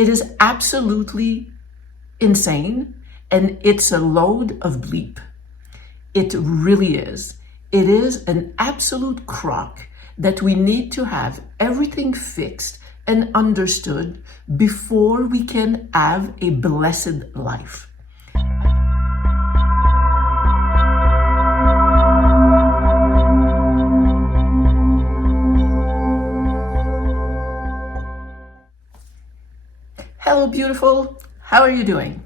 It is absolutely insane, and it's a load of bleep. It really is. It is an absolute crock that we need to have everything fixed and understood before we can have a blessed life. Hello, beautiful. How are you doing?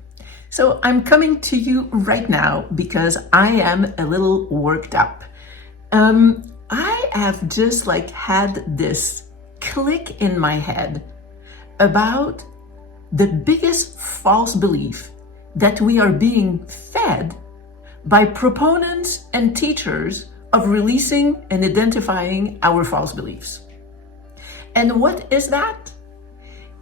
So I'm coming to you right now because I am a little worked up. I have just had this click in my head about the biggest false belief that we are being fed by proponents and teachers of releasing and identifying our false beliefs. And what is that?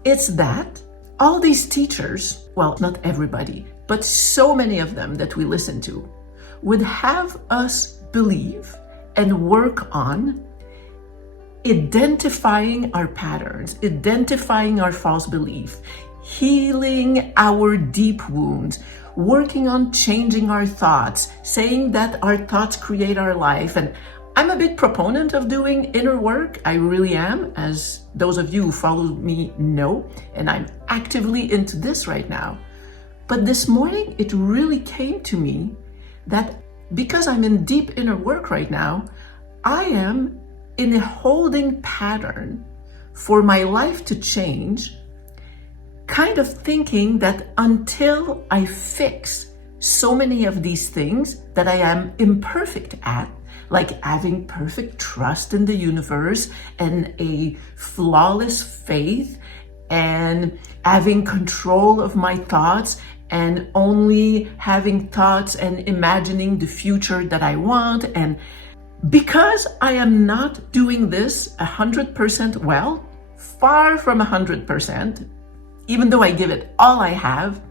It's that all these teachers, well, not everybody, but so many of them that we listen to, would have us believe and work on identifying our patterns, identifying our false belief, healing our deep wounds, working on changing our thoughts, saying that our thoughts create our life. And I'm a big proponent of doing inner work. I really am, as those of you who follow me know, and I'm actively into this right now. But this morning, it really came to me that because I'm in deep inner work right now, I am in a holding pattern for my life to change, kind of thinking that until I fix so many of these things that I am imperfect at, like having perfect trust in the universe and a flawless faith and having control of my thoughts and only having thoughts and imagining the future that I want. And because I am not doing this 100% well, far from 100%, even though I give it all I have,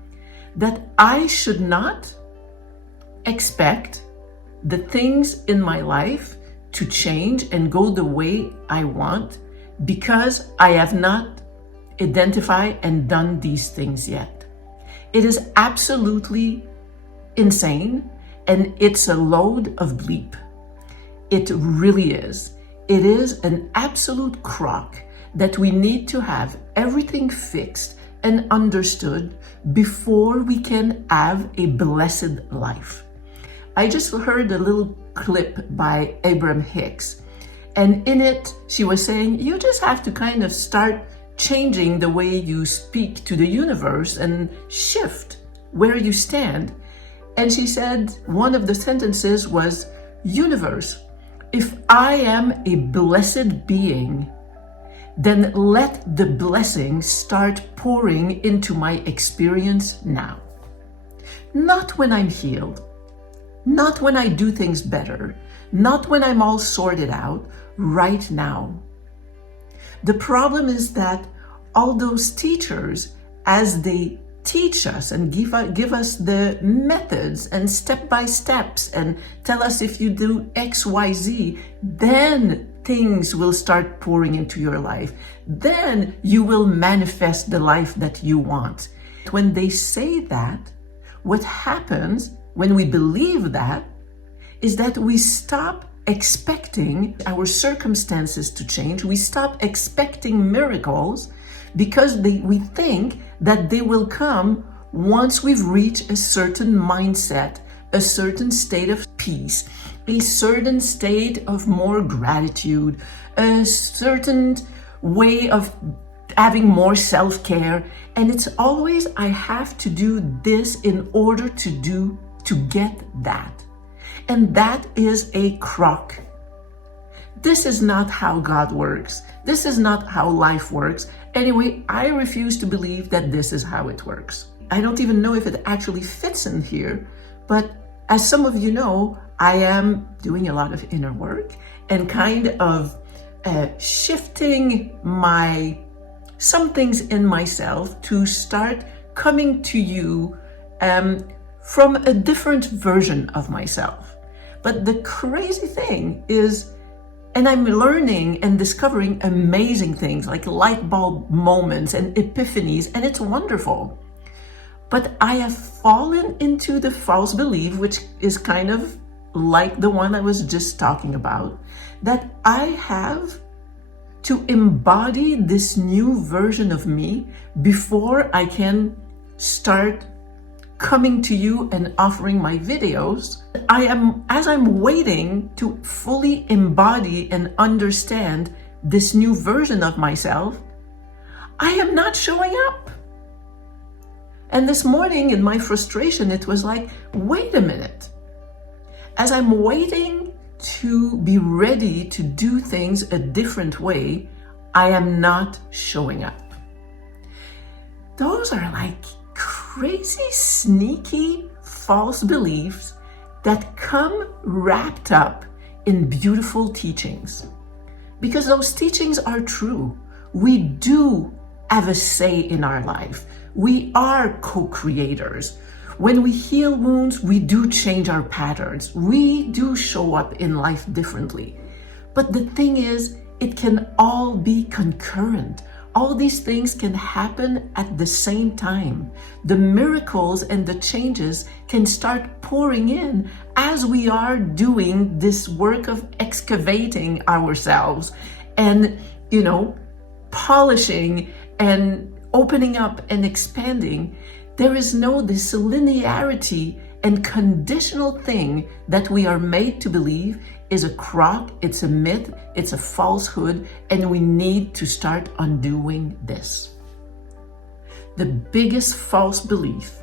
that I should not expect the things in my life to change and go the way I want because I have not identified and done these things yet. It is absolutely insane, and it's a load of bleep. It really is. It is an absolute crock that we need to have everything fixed and understood before we can have a blessed life. I just heard a little clip by Abraham Hicks, and in it she was saying you just have to kind of start changing the way you speak to the universe and shift where you stand. And she said one of the sentences was, "Universe, if I am a blessed being, then let the blessings start pouring into my experience now. Not when I'm healed, not when I do things better, not when I'm all sorted out, right now." The problem is that all those teachers, as they teach us and give us the methods and step-by-steps and tell us if you do X, Y, Z, then things will start pouring into your life. Then you will manifest the life that you want. When they say that, what happens when we believe that is that we stop expecting our circumstances to change. We stop expecting miracles because we think that they will come once we've reached a certain mindset, a certain state of peace, a certain state of more gratitude, a certain way of having more self-care. And it's always, I have to do this in order to get that. And that is a crock. This is not how God works. This is not how life works. Anyway, I refuse to believe that this is how it works. I don't even know if it actually fits in here, but as some of you know, I am doing a lot of inner work and kind of shifting some things in myself to start coming to you from a different version of myself. But the crazy thing is, And I'm learning and discovering amazing things like light bulb moments and epiphanies, and it's wonderful. But I have fallen into the false belief, which is kind of like the one I was just talking about, that I have to embody this new version of me before I can start coming to you and offering my videos. As I'm waiting to fully embody and understand this new version of myself, I am not showing up. And this morning in my frustration, it was like, wait a minute. As I'm waiting to be ready to do things a different way, I am not showing up. Those are like crazy, sneaky, false beliefs that come wrapped up in beautiful teachings. Because those teachings are true. We do have a say in our life. We are co-creators. When we heal wounds, we do change our patterns. We do show up in life differently. But the thing is, it can all be concurrent. All these things can happen at the same time. The miracles and the changes can start pouring in as we are doing this work of excavating ourselves and, polishing and opening up and expanding. There is no this linearity and conditional thing that we are made to believe is a crock, it's a myth, it's a falsehood, and we need to start undoing this. The biggest false belief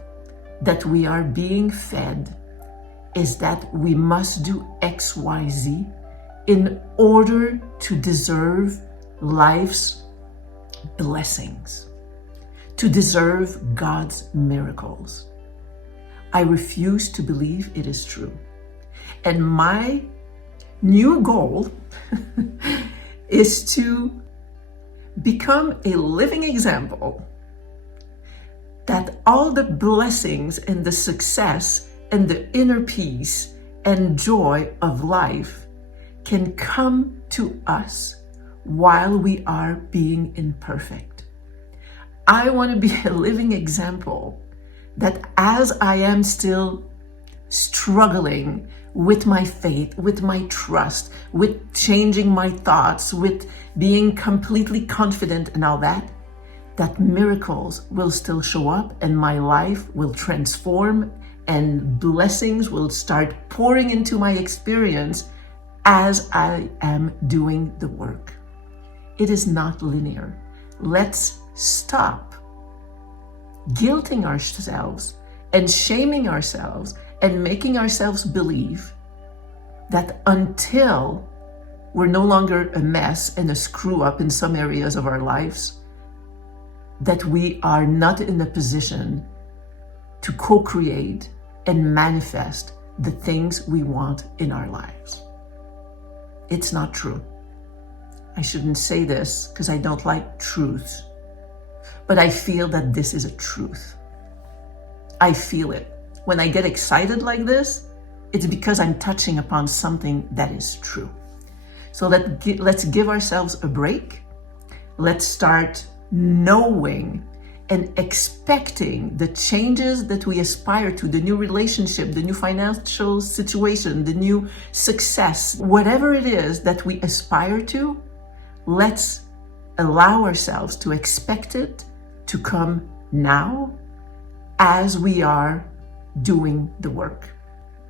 that we are being fed is that we must do X, Y, Z in order to deserve life's blessings, to deserve God's miracles. I refuse to believe it is true. And my new goal is to become a living example that all the blessings and the success and the inner peace and joy of life can come to us while we are being imperfect. I want to be a living example that as I am still struggling with my faith, with my trust, with changing my thoughts, with being completely confident and all that, that miracles will still show up and my life will transform and blessings will start pouring into my experience as I am doing the work. It is not linear. Let's stop guilting ourselves and shaming ourselves and making ourselves believe that until we're no longer a mess and a screw up in some areas of our lives, that we are not in a position to co-create and manifest the things we want in our lives. It's not true. I shouldn't say this because I don't like truth, but I feel that this is a truth. I feel it. When I get excited like this, it's because I'm touching upon something that is true. So let's give ourselves a break. Let's start knowing and expecting the changes that we aspire to, the new relationship, the new financial situation, the new success, whatever it is that we aspire to, let's allow ourselves to expect it to come now as we are doing the work.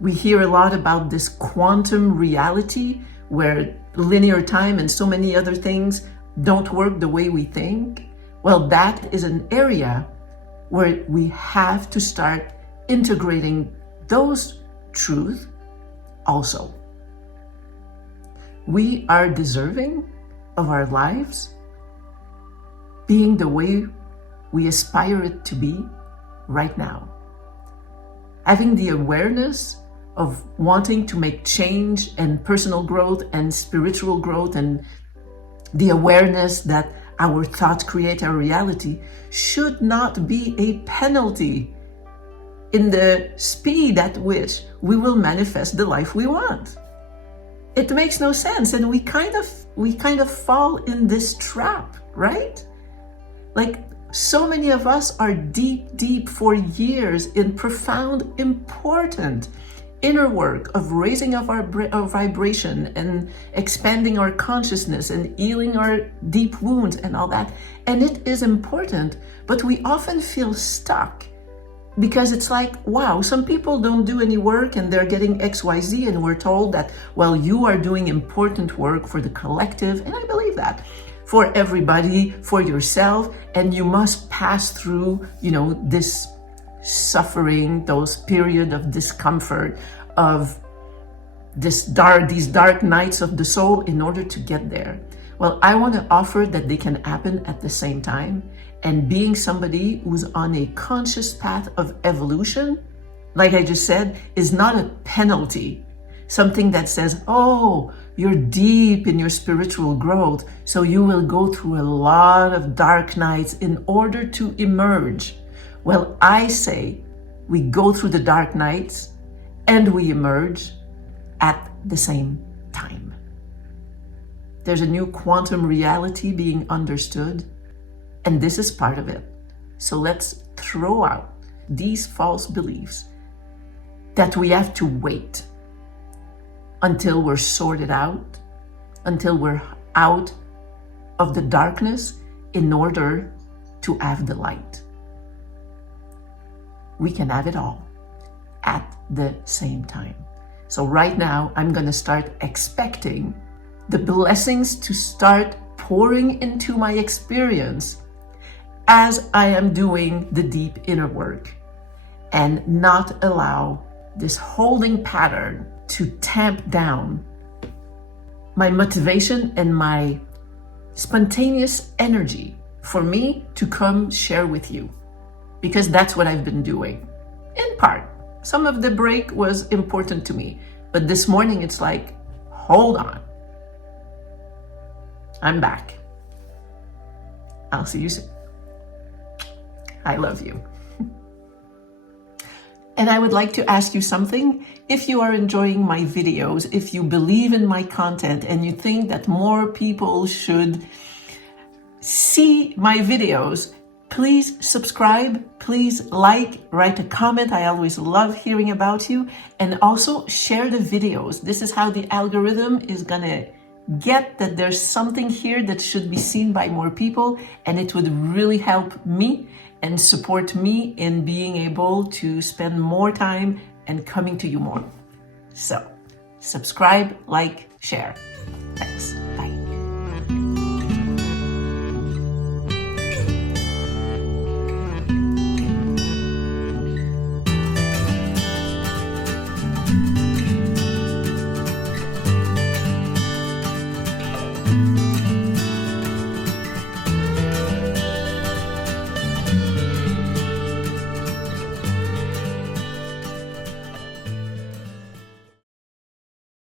We hear a lot about this quantum reality where linear time and so many other things don't work the way we think. Well, that is an area where we have to start integrating those truths also. We are deserving of our lives being the way we aspire it to be right now. Having the awareness of wanting to make change and personal growth and spiritual growth, and the awareness that our thoughts create our reality should not be a penalty in the speed at which we will manifest the life we want. It makes no sense. And we kind of fall in this trap, right? Like, so many of us are deep for years in profound, important inner work of raising of our vibration and expanding our consciousness and healing our deep wounds and all that. And it is important, but we often feel stuck because it's like, wow, some people don't do any work and they're getting XYZ, and we're told that, well, you are doing important work for the collective. And I believe that. For everybody, for yourself, and you must pass through, this suffering, those period of discomfort, of these dark nights of the soul in order to get there. Well, I want to offer that they can happen at the same time. And being somebody who's on a conscious path of evolution, like I just said, is not a penalty. Something that says, oh, you're deep in your spiritual growth, so you will go through a lot of dark nights in order to emerge. Well, I say we go through the dark nights and we emerge at the same time. There's a new quantum reality being understood, and this is part of it. So let's throw out these false beliefs that we have to wait until we're sorted out, until we're out of the darkness in order to have the light. We can have it all at the same time. So right now, I'm going to start expecting the blessings to start pouring into my experience as I am doing the deep inner work, and not allow this holding pattern to tamp down my motivation and my spontaneous energy for me to come share with you. Because that's what I've been doing. In part, some of the break was important to me, but this morning it's like, hold on. I'm back. I'll see you soon. I love you. And I would like to ask you something. If you are enjoying my videos, if you believe in my content and you think that more people should see my videos, please subscribe, please like, write a comment. I always love hearing about you. And also share the videos. This is how the algorithm is gonna get that there's something here that should be seen by more people. And it would really help me and support me in being able to spend more time and coming to you more. So, subscribe, like, share. Thanks.